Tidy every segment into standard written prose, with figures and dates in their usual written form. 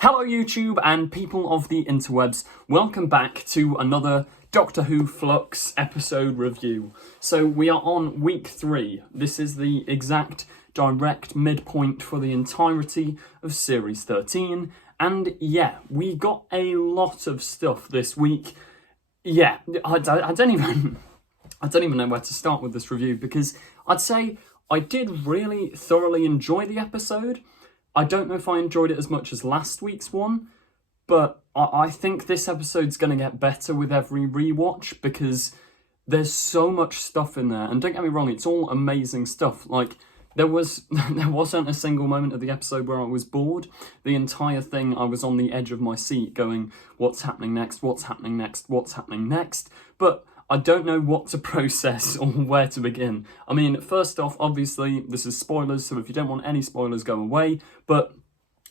Hello YouTube and people of the interwebs, welcome back to another Doctor Who Flux episode review. So we are on week 3. This is the exact direct midpoint for the entirety of series 13. And yeah, we got a lot of stuff this week. Yeah, I don't even know where to start with this review, because I'd say I did really thoroughly enjoy the episode. I don't know if I enjoyed it as much as last week's one, but I think this episode's going to get better with every rewatch because there's so much stuff in there. And don't get me wrong, it's all amazing stuff. Like, there wasn't a single moment of the episode where I was bored. The entire thing, I was on the edge of my seat going, what's happening next, what's happening next, what's happening next? But I don't know what to process or where to begin. I mean, first off, obviously, this is spoilers, so if you don't want any spoilers, go away. But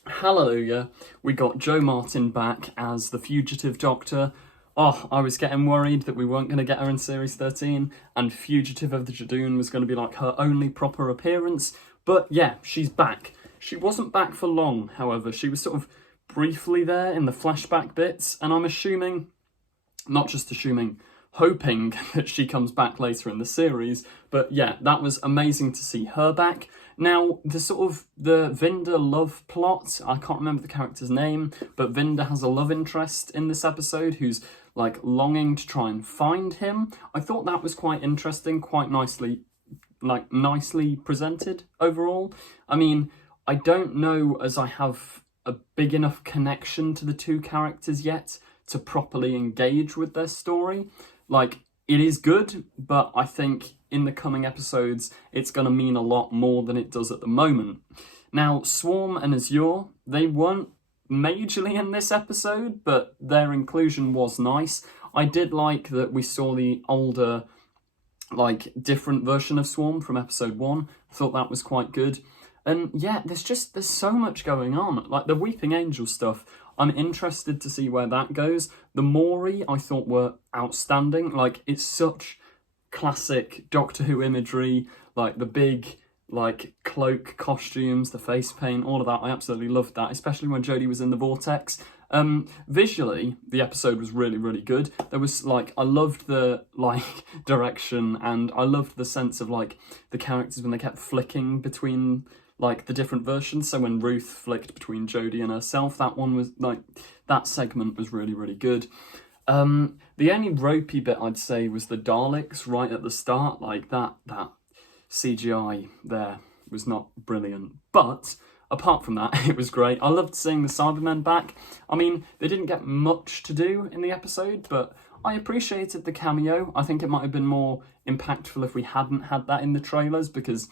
hallelujah, we got Jo Martin back as the fugitive Doctor. Oh, I was getting worried that we weren't going to get her in Series 13, and Fugitive of the Judoon was going to be like her only proper appearance. But yeah, she's back. She wasn't back for long, however. She was sort of briefly there in the flashback bits, and I'm assuming, not just assuming, hoping that she comes back later in the series. But yeah, that was amazing to see her back. Now, the Vinda love plot, I can't remember the character's name, but Vinda has a love interest in this episode who's like longing to try and find him. I thought that was quite interesting, quite nicely presented overall. I mean, I don't know as I have a big enough connection to the two characters yet to properly engage with their story. Like, it is good, but I think in the coming episodes, it's going to mean a lot more than it does at the moment. Now, Swarm and Azure, they weren't majorly in this episode, but their inclusion was nice. I did like that we saw the older, like, different version of Swarm from episode 1. I thought that was quite good. And yeah, there's so much going on. Like, the Weeping Angel stuff, I'm interested to see where that goes. The Maury, I thought, were outstanding. Like, it's such classic Doctor Who imagery, like the big, like, cloak costumes, the face paint, all of that. I absolutely loved that, especially when Jodie was in the vortex. Visually, the episode was really, really good. There was, like, I loved the, like, direction, and I loved the sense of, like, the characters when they kept flicking between, like, the different versions. So when Ruth flicked between Jodie and herself, that one was, like, that segment was really, really good. The only ropey bit I'd say was the Daleks right at the start. Like, that CGI there was not brilliant. But apart from that, it was great. I loved seeing the Cybermen back. I mean, they didn't get much to do in the episode, but I appreciated the cameo. I think it might have been more impactful if we hadn't had that in the trailers, because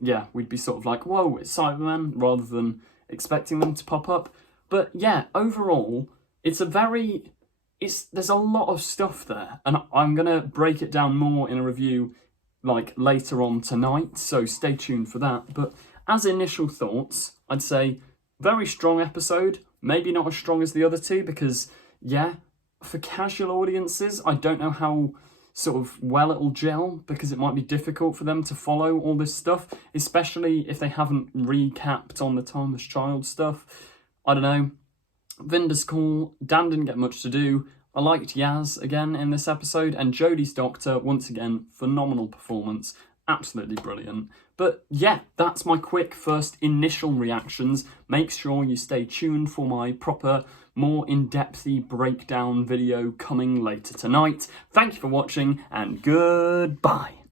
yeah, we'd be sort of like, whoa, it's Cybermen, rather than expecting them to pop up. But yeah, overall, there's a lot of stuff there, and I'm going to break it down more in a review like later on tonight, so stay tuned for that. But as initial thoughts, I'd say very strong episode, maybe not as strong as the other two, because yeah, for casual audiences, I don't know how sort of well it'll gel, because it might be difficult for them to follow all this stuff, especially if they haven't recapped on the Timeless Child stuff. I don't know. Vinda's cool. Dan didn't get much to do. I liked Yaz again in this episode, and Jodie's Doctor, once again, phenomenal performance. Absolutely brilliant. But yeah, that's my quick first initial reactions. Make sure you stay tuned for my proper, more in-depthy breakdown video coming later tonight. Thank you for watching, and goodbye.